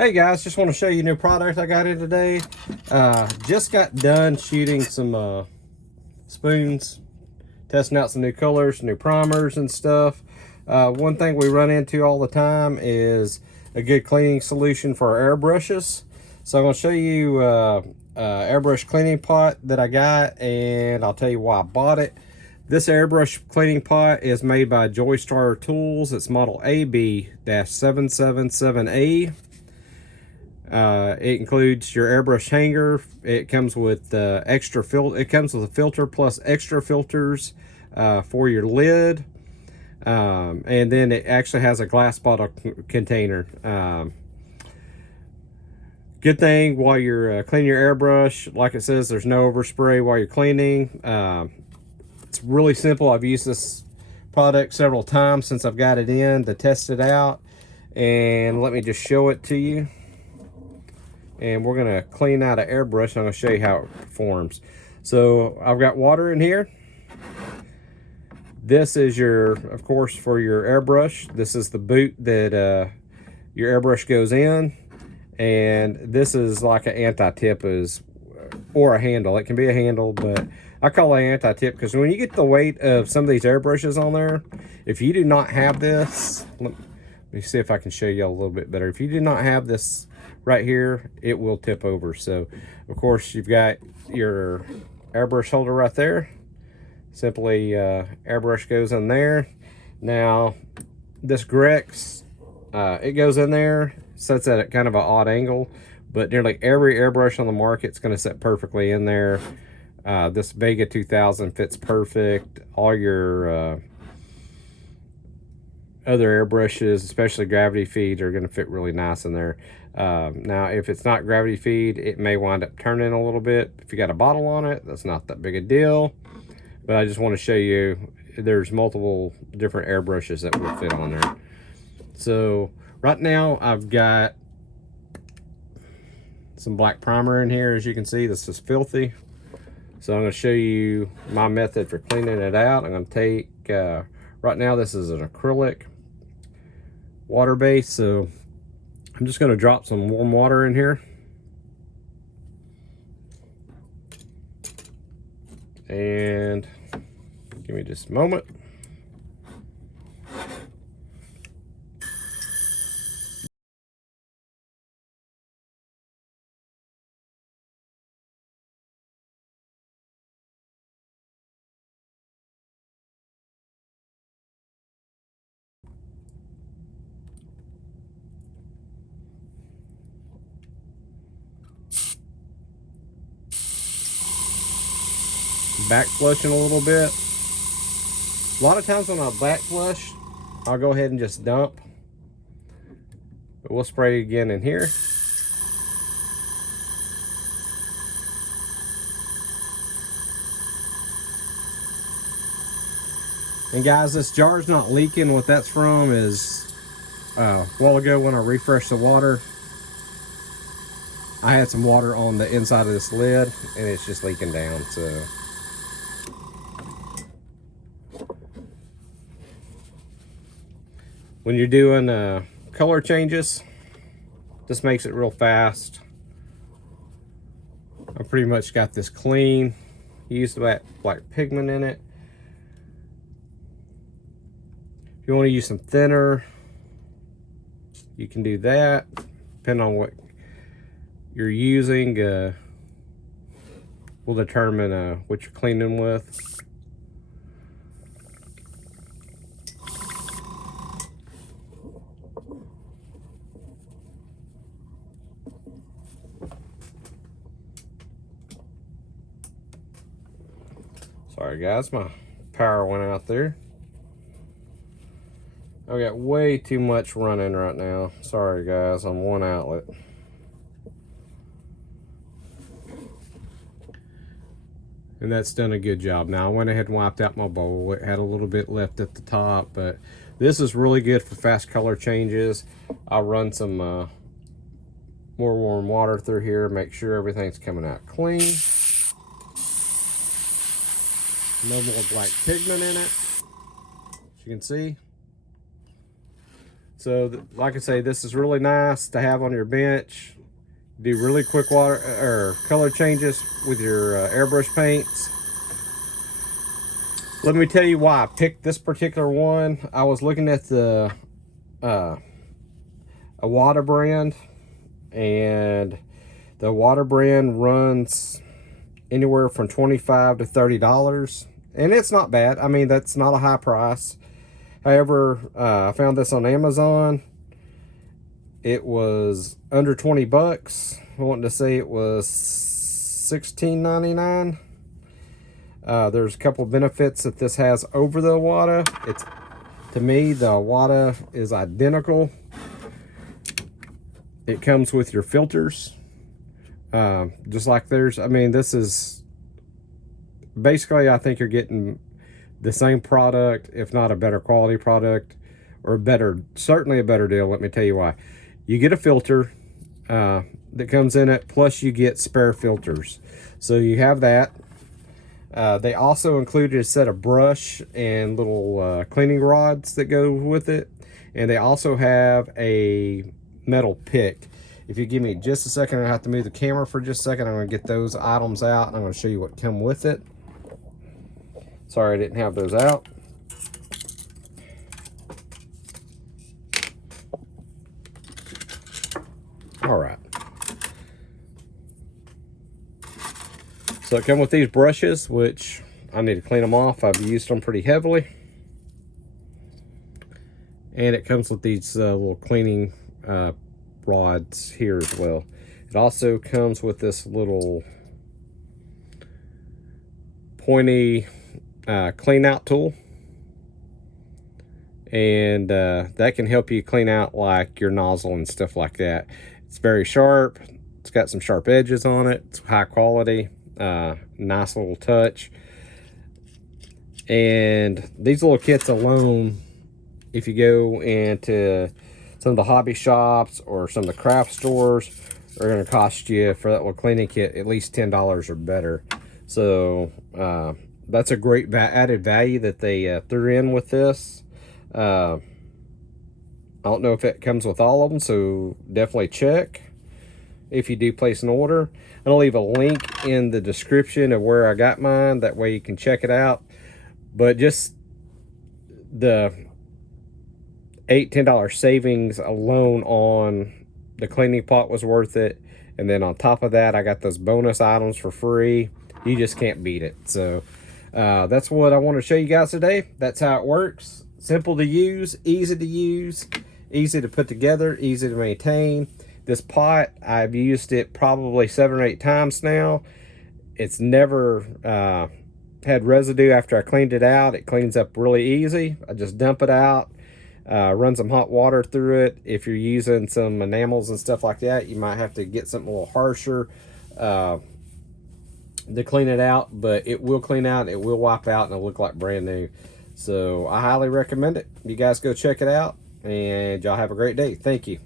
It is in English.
Hey guys, just want to show you a new product I got in today. Just got done shooting some spoons, testing out some new colors, new primers and stuff. One thing we run into all the time is a good cleaning solution for our airbrushes. So I'm going to show you airbrush cleaning pot that I got, and I'll tell you why I bought it. This airbrush cleaning pot is made by JoyStarTools. It's model AB-777A. It includes your airbrush hanger. It comes with extra filter. It comes with a filter plus extra filters for your lid, and then it actually has a glass bottle container. Good thing while you're cleaning your airbrush, like it says, there's no overspray while you're cleaning. It's really simple. I've used this product several times since I've got it in to test it out, and let me just show it to you. And we're gonna clean out an airbrush. I'm gonna show you how it performs. So I've got water in here. This is your, of course, for your airbrush. This is the boot that your airbrush goes in, and this is like an anti-tip, or a handle. It can be a handle, but I call it an anti-tip because when you get the weight of some of these airbrushes on there, if you do not have this, let me see if I can show you a little bit better. If you do not have this right here, it will tip over. So of course you've got your airbrush holder right there. Simply airbrush goes in there. Now this Grex, it goes in there, sets at kind of an odd angle, but nearly every airbrush on the market is going to set perfectly in there. This Vega 2000 fits perfect. All your other airbrushes, especially gravity feed, are going to fit really nice in there. Now if it's not gravity feed, it may wind up turning a little bit. If you got a bottle on it, that's not that big a deal, but I just want to show you there's multiple different airbrushes that will fit on there. So right now I've got some black primer in here. As you can see, this is filthy, so I'm going to show you my method for cleaning it out. I'm going to take right now this is an acrylic water base, so I'm just going to drop some warm water in here, and give me just a moment. Back flushing a little bit. A lot of times when I back flush, I'll go ahead and just dump, but we'll spray again in here. And guys, this jar's not leaking. What that's from is a while ago when I refreshed the water, I had some water on the inside of this lid and it's just leaking down. So when you're doing color changes, this makes it real fast. I pretty much got this clean. Used that black pigment in it. If you want to use some thinner, you can do that. Depending on what you're using, will determine what you're cleaning with. Sorry guys, my power went out there. I got way too much running right now. Sorry guys, I'm one outlet. And that's done a good job. Now I went ahead and wiped out my bowl. It had a little bit left at the top, but this is really good for fast color changes. I'll run some more warm water through here, make sure everything's coming out clean. No more black pigment in it, as you can see. So like I say, this is really nice to have on your bench. Do really quick water or color changes with your airbrush paints. Let me tell you why I picked this particular one. I was looking at the a water brand, and the water brand runs anywhere from $25 to $30, and it's not bad. I mean, that's not a high price. However, I found this on Amazon. It was under 20 bucks. I wanted to say it was $16.99. There's a couple of benefits that this has over the Wada. To me, the Wada is identical. It comes with your filters, just like theirs. I mean, this is basically, I think you're getting the same product, if not a better quality product, or certainly a better deal. Let me tell you why. You get a filter that comes in it, plus you get spare filters. So you have that. They also included a set of brush and little cleaning rods that go with it. And they also have a metal pick. If you give me just a second, I have to move the camera for just a second. I'm going to get those items out, and I'm going to show you what come with it. Sorry I didn't have those out. All right. So it comes with these brushes, which I need to clean them off. I've used them pretty heavily. And it comes with these little cleaning rods here as well. It also comes with this little pointy clean out tool. And that can help you clean out like your nozzle and stuff like that. It's very sharp. It's got some sharp edges on it. It's high quality. Nice little touch. And these little kits alone, if you go into some of the hobby shops or some of the craft stores, are going to cost you, for that little cleaning kit, at least $10 or better. So that's a great added value that they threw in with this. I don't know if it comes with all of them, so definitely check if you do place an order. I'll leave a link in the description of where I got mine. That way you can check it out. But just the $10 savings alone on the cleaning pot was worth it. And then on top of that, I got those bonus items for free. You just can't beat it. So that's what I want to show you guys today. That's how it works. Simple to use, easy to put together, easy to maintain. This pot, I've used it probably 7 or 8 times now. It's never had residue after I cleaned it out. It cleans up really easy. I just dump it out, run some hot water through it. If you're using some enamels and stuff like that, you might have to get something a little harsher to clean it out, but it will clean out, it will wipe out, and it'll look like brand new. So I highly recommend it. You guys go check it out, and y'all have a great day. Thank you.